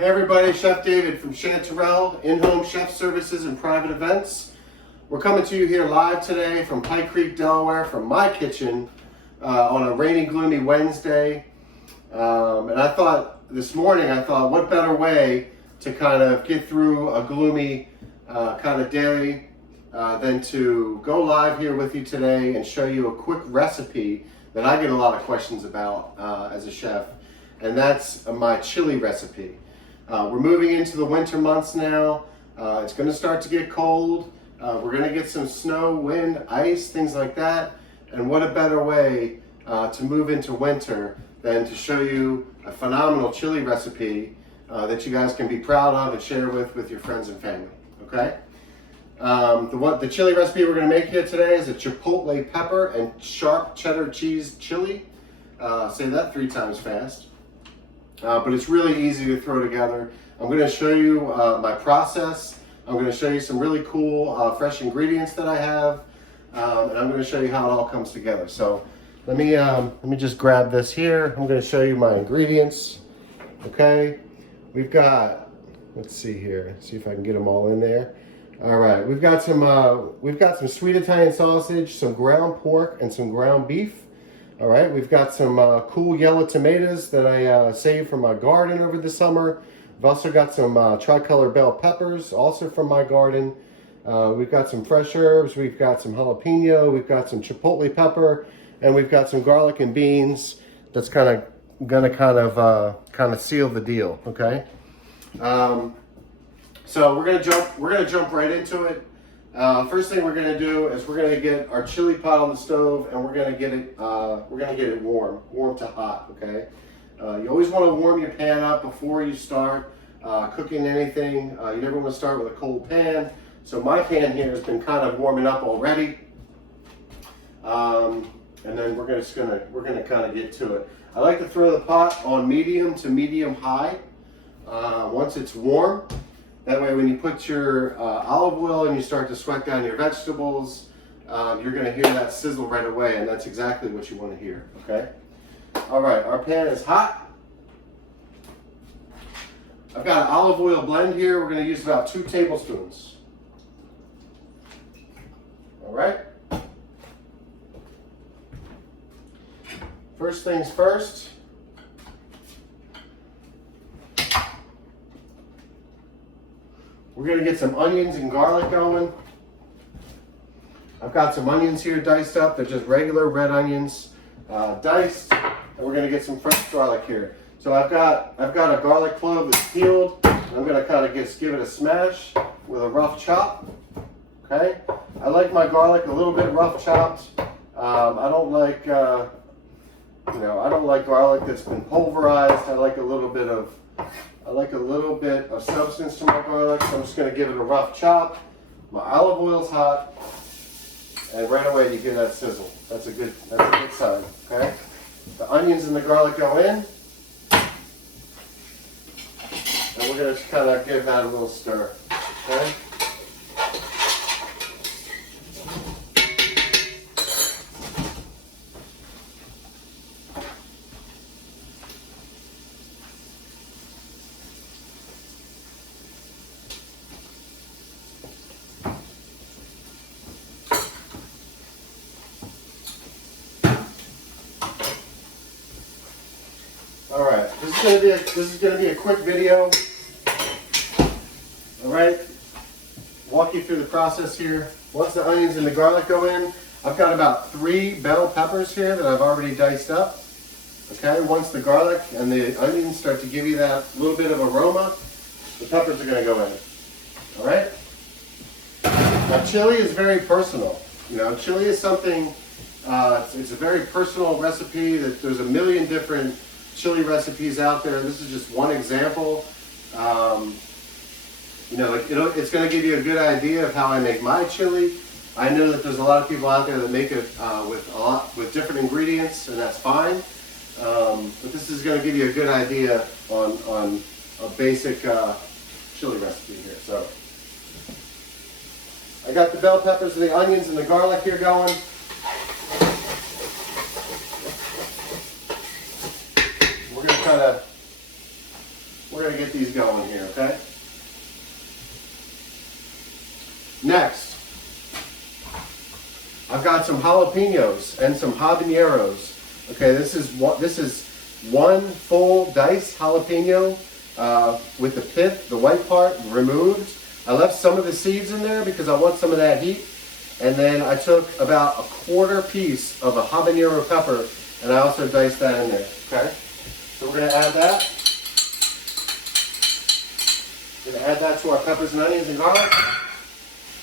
Hey everybody, Chef David from Chanterelle, in-home chef services and private events. We're coming to you here live today from Pike Creek, Delaware, from my kitchen on a rainy, gloomy Wednesday. And I thought this morning, what better way to kind of get through a gloomy kind of day than to go live here with you today and show you a quick recipe that I get a lot of questions about as a chef, and that's my chili recipe. We're moving into the winter months now. It's going to start to get cold. We're going to get some snow, wind, ice, things like that. And what a better way to move into winter than to show you a phenomenal chili recipe that you guys can be proud of and share with your friends and family. Okay? The chili recipe we're going to make here today is a Chipotle pepper and sharp cheddar cheese chili. Say that 3 times fast. But it's really easy to throw together. I'm going to show you my process. I'm going to show you some really cool fresh ingredients that I have, and I'm going to show you how it all comes together. So let me just grab this here. I'm going to show you my ingredients. Okay, we've got, let's see here, see if I can get them all in there. All right, we've got some sweet Italian sausage, some ground pork, and some ground beef. All right, we've got some cool yellow tomatoes that I saved from my garden over the summer. We've also got some tricolor bell peppers, also from my garden. We've got some fresh herbs, we've got some jalapeno, we've got some chipotle pepper, and we've got some garlic and beans. That's gonna kind of seal the deal. Okay. So we're gonna jump right into it. First thing we're gonna do is we're gonna get our chili pot on the stove, and we're gonna get it warm to hot. Okay. You always want to warm your pan up before you start cooking anything. You never want to start with a cold pan. So my pan here has been kind of warming up already, and then we're gonna kind of get to it. I like to throw the pot on medium to medium high once it's warm. That way when you put your olive oil and you start to sweat down your vegetables, you're going to hear that sizzle right away, and that's exactly what you want to hear, okay? All right, our pan is hot. I've got an olive oil blend here. We're going to use about 2 tablespoons. All right. First things first. We're going to get some onions and garlic going. I've got some onions here diced up. They're just regular red onions diced. And we're going to get some fresh garlic here. So I've got a garlic clove that's peeled. I'm going to kind of give it a smash with a rough chop. Okay. I like my garlic a little bit rough chopped. I don't like garlic that's been pulverized. I like a little bit of substance to my garlic, so I'm just going to give it a rough chop. My olive oil's hot, and right away you hear that sizzle. That's a good sign. Okay, the onions and the garlic go in, and we're going to kind of give that a little stir. Okay. All right, this is gonna be a quick video. All right, walk you through the process here. Once the onions and the garlic go in, I've got about 3 bell peppers here that I've already diced up. Okay, once the garlic and the onions start to give you that little bit of aroma, the peppers are gonna go in. All right. Now, chili is very personal. You know, chili is something. It's a very personal recipe. That there's a million different chili recipes out there. This is just one example. It's going to give you a good idea of how I make my chili. I know that there's a lot of people out there that make it with different ingredients, and that's fine. But this is going to give you a good idea on a basic chili recipe here. So I got the bell peppers and the onions and the garlic here going. We're we're going to get these going here, okay? Next, I've got some jalapenos and some habaneros. Okay, this is one full diced jalapeno with the pith, the white part, removed. I left some of the seeds in there because I want some of that heat. And then I took about a quarter piece of a habanero pepper and I also diced that in there, okay? So we're gonna add that. We're gonna add that to our peppers and onions and garlic.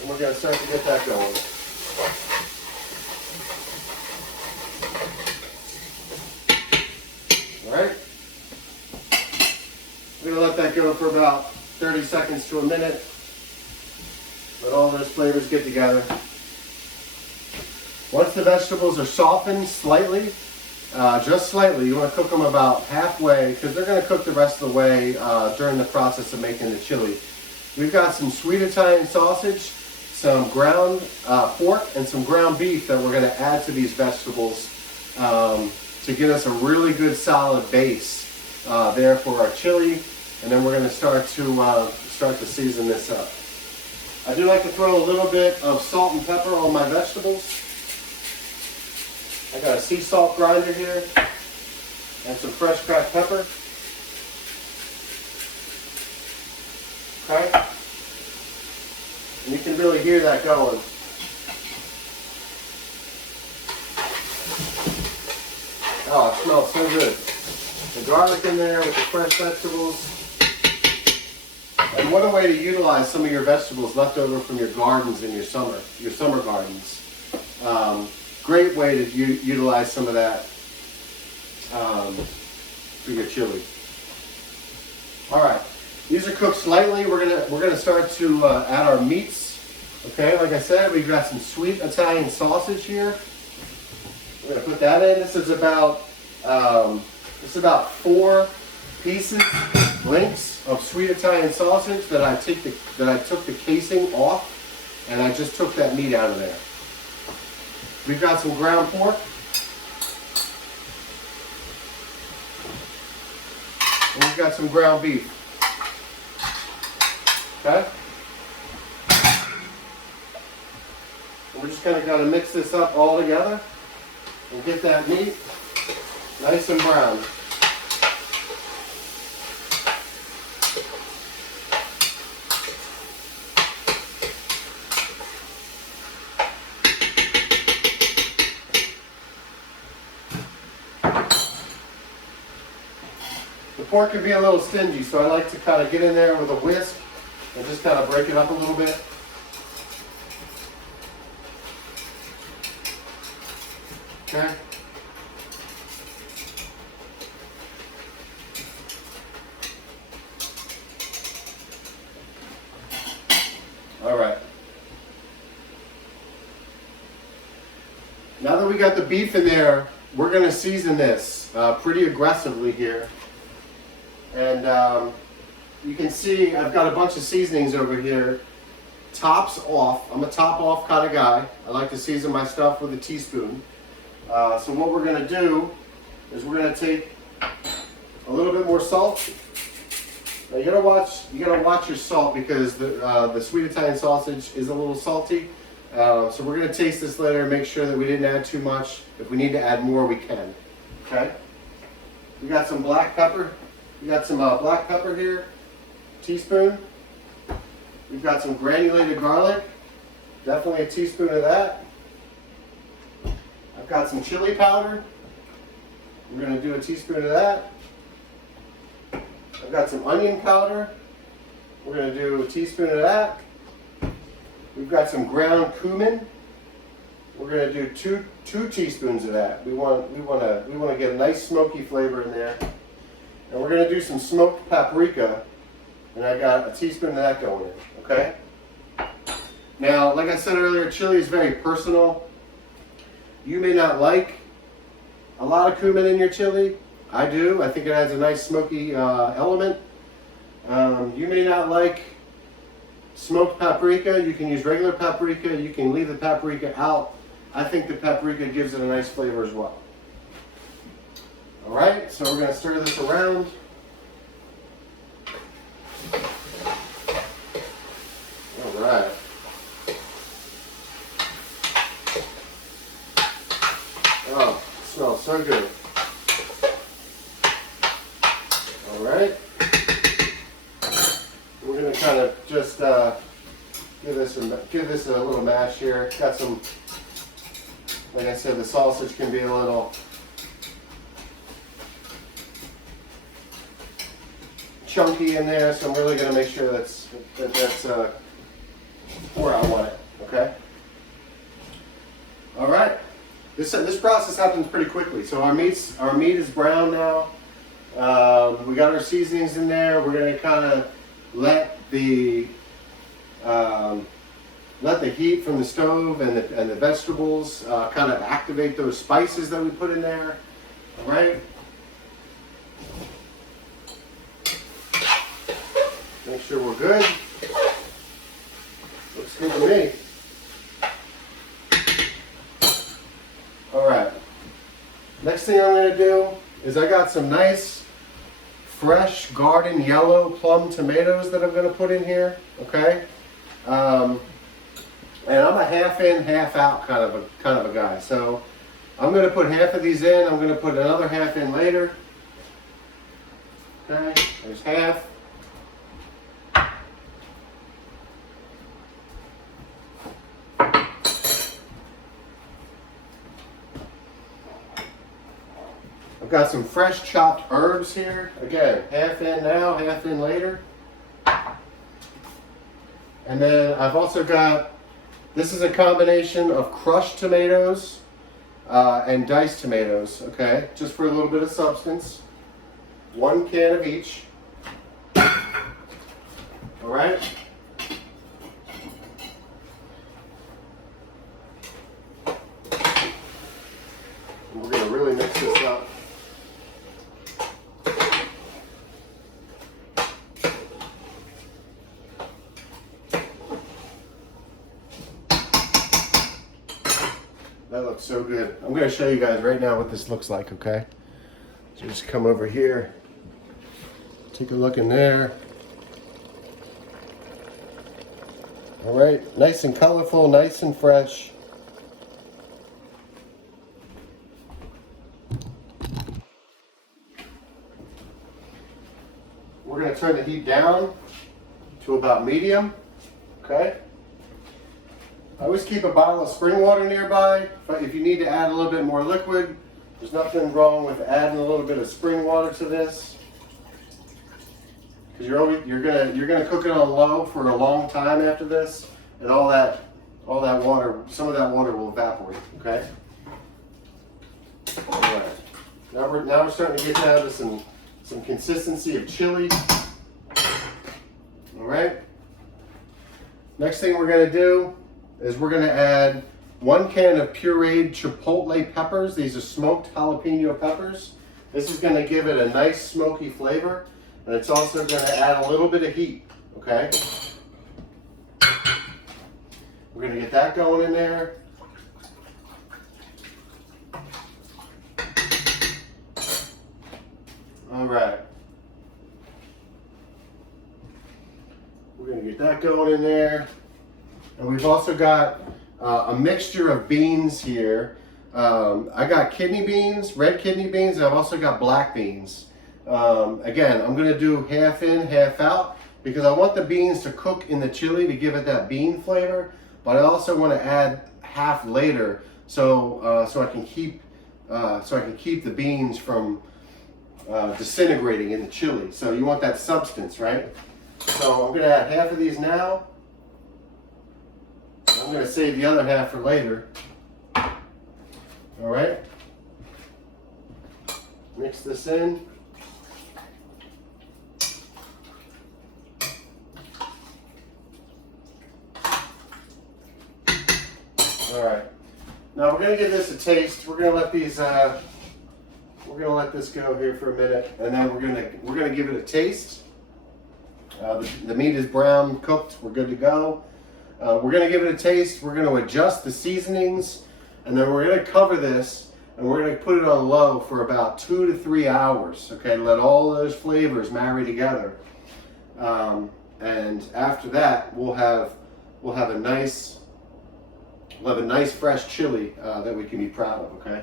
And we're gonna start to get that going. All right? We're gonna let that go for about 30 seconds to a minute. Let all those flavors get together. Once the vegetables are softened slightly, just slightly, you want to cook them about halfway because they're going to cook the rest of the way during the process of making the chili. We've got some sweet Italian sausage, some ground pork, and some ground beef that we're going to add to these vegetables to get us a really good solid base there for our chili. And then we're going to start to season this up. I do like to throw a little bit of salt and pepper on my vegetables. I got a sea salt grinder here and some fresh cracked pepper. Okay? And you can really hear that going. Oh, it smells so good. The garlic in there with the fresh vegetables. And what a way to utilize some of your vegetables left over from your gardens in your summer gardens. Great way to utilize some of that for your chili. All right, these are cooked slightly. We're gonna start to add our meats. Okay, like I said, we've got some sweet Italian sausage here. We're gonna put that in. This is about 4 pieces, links of sweet Italian sausage that I took the casing off, and I just took that meat out of there. We've got some ground pork. And we've got some ground beef. Okay? And we're just kind of got to mix this up all together and get that meat nice and brown. The pork can be a little stingy, so I like to kind of get in there with a whisk and just kind of break it up a little bit. Okay. All right. Now that we got the beef in there, we're going to season this pretty aggressively here. And you can see I've got a bunch of seasonings over here. Tops off. I'm a top off kind of guy. I like to season my stuff with a teaspoon. So what we're going to do is we're going to take a little bit more salt. Now you gotta watch your salt because the sweet Italian sausage is a little salty. So we're going to taste this later and make sure that we didn't add too much. If we need to add more, we can. Okay. We got some black pepper. We got some black pepper here, teaspoon. We've got some granulated garlic, definitely a teaspoon of that. I've got some chili powder. We're going to do a teaspoon of that. I've got some onion powder. We're going to do a teaspoon of that. We've got some ground cumin. We're going to do two teaspoons of that. We want to get a nice smoky flavor in there. And we're going to do some smoked paprika, and I got a teaspoon of that going in, okay? Now, like I said earlier, chili is very personal. You may not like a lot of cumin in your chili. I do. I think it adds a nice smoky element. You may not like smoked paprika. You can use regular paprika. You can leave the paprika out. I think the paprika gives it a nice flavor as well. All right, so we're going to stir this around. right. We're gonna kind of just give this a little mash here. Got some, like I said, the sausage can be a little chunky in there, so I'm really gonna make sure that's where I want it. Okay. All right. This process happens pretty quickly. So our meat is brown now. We got our seasonings in there. We're gonna kind of let the heat from the stove and the vegetables kind of activate those spices that we put in there. All right. Make sure we're good. Looks good to me. All right. Next thing I'm going to do is I got some nice, fresh garden yellow plum tomatoes that I'm going to put in here. Okay. And I'm a half in, half out kind of a guy. So I'm going to put half of these in. I'm going to put another half in later. Okay. There's half. I've got some fresh chopped herbs here. Again, half in now, half in later. And then I've also got, this is a combination of crushed tomatoes and diced tomatoes, okay? Just for a little bit of substance. 1 can of each. All right? And we're gonna really mix this up. That looks so good. I'm going to show you guys right now what this looks like, okay? So just come over here, take a look in there. All right, nice and colorful, nice and fresh. We're going to turn the heat down to about medium, okay? I always keep a bottle of spring water nearby. If you need to add a little bit more liquid, there's nothing wrong with adding a little bit of spring water to this. Because you're gonna cook it on low for a long time after this, and all that water, some of that water will evaporate. Okay. All right. Now we're starting to get down to some consistency of chili. All right. Next thing we're gonna do is we're going to add 1 can of pureed Chipotle peppers. These are smoked jalapeno peppers. This is going to give it a nice smoky flavor, and it's also going to add a little bit of heat, okay? We're going to get that going in there. All right. We're going to get that going in there. And we've also got a mixture of beans here. I got kidney beans, red kidney beans, and I've also got black beans. Again, I'm gonna do half in, half out, because I want the beans to cook in the chili to give it that bean flavor, but I also want to add half later so I can keep the beans from disintegrating in the chili. So you want that substance, right? So I'm gonna add half of these now. I'm going to save the other half for later. All right. Mix this in. All right. Now we're going to give this a taste. We're going to let these. We're going to let this go here for a minute, and then we're going to give it a taste. The meat is brown cooked. We're good to go. We're going to give it a taste. We're going to adjust the seasonings, and then we're going to cover this, and we're going to put it on low for about 2 to 3 hours. Okay, let all those flavors marry together, and after that, we'll have a nice fresh chili that we can be proud of. Okay.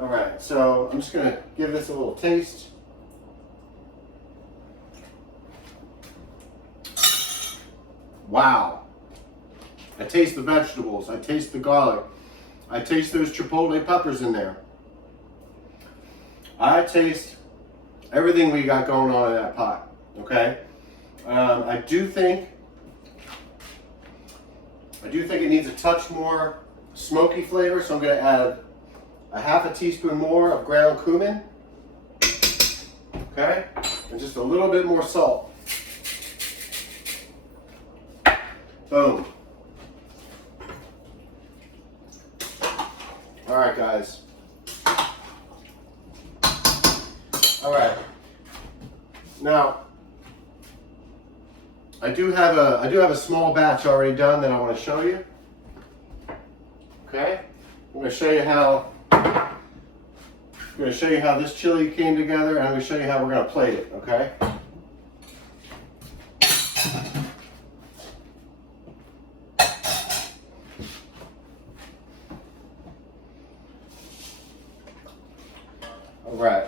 All right. So I'm just going to give this a little taste. wow. I taste the vegetables. I taste the garlic. I taste those Chipotle peppers in there. I taste everything we got going on in that pot, okay? I do think it needs a touch more smoky flavor, so I'm gonna add a half a teaspoon more of ground cumin, okay? And just a little bit more salt. Boom. All right, guys. All right. Now, I do have a small batch already done that I want to show you. Okay, I'm going to show you how this chili came together, and I'm going to show you how we're going to plate it. Okay. All right.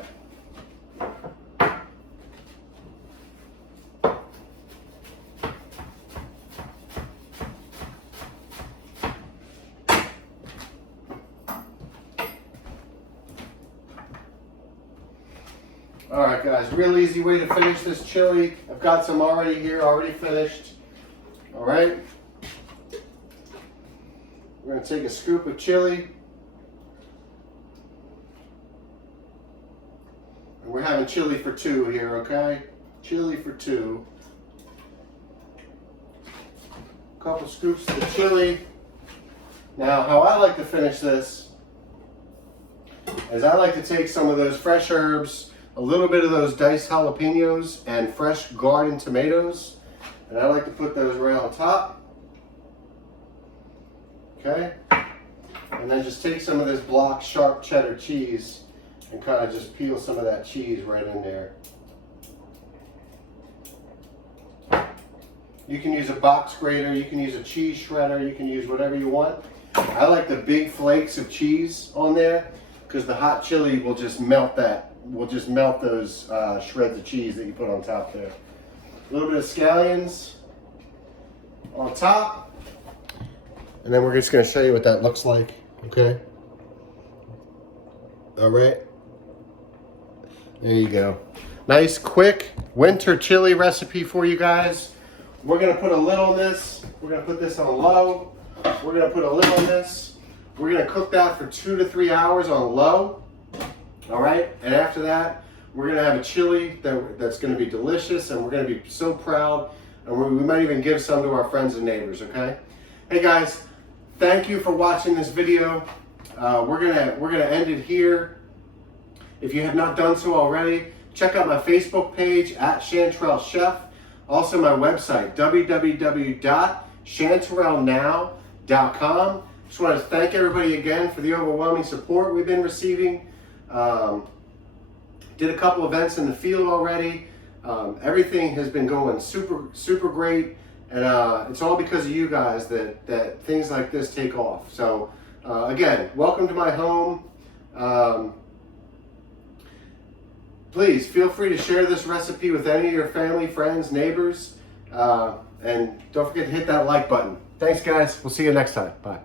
All right, guys, real easy way to finish this chili. I've got some already here, already finished. All right. We're gonna take a scoop of chili. And we're having chili for two here, okay? Chili for two. A couple scoops of the chili. Now, how I like to finish this is I like to take some of those fresh herbs, a little bit of those diced jalapenos and fresh garden tomatoes, and I like to put those right on top. Okay, and then just take some of this block sharp cheddar cheese and kind of just peel some of that cheese right in there. You can use a box grater, you can use a cheese shredder, you can use whatever you want. I like the big flakes of cheese on there because the hot chili will just melt that. We'll just melt those shreds of cheese that you put on top there. A little bit of scallions on top. And then we're just gonna show you what that looks like, okay? All right. There you go. Nice, quick winter chili recipe for you guys. We're gonna put a lid on this. We're gonna put this on low. We're gonna put a lid on this. We're gonna cook that for 2 to 3 hours on low. All right, and after that, we're gonna have a chili that's gonna be delicious, and we're gonna be so proud, and we might even give some to our friends and neighbors, okay? Hey guys, thank you for watching this video. We're gonna end it here. If you have not done so already, check out my Facebook page at Chanterelle Chef. Also my website, www.chanterellenow.com. Just want to thank everybody again for the overwhelming support we've been receiving. Did a couple events in the field already. Everything has been going super great, and it's all because of you guys that things like this take off. So again, welcome to my home. Please feel free to share this recipe with any of your family, friends, neighbors, and don't forget to hit that like button. Thanks guys, we'll see you next time. Bye.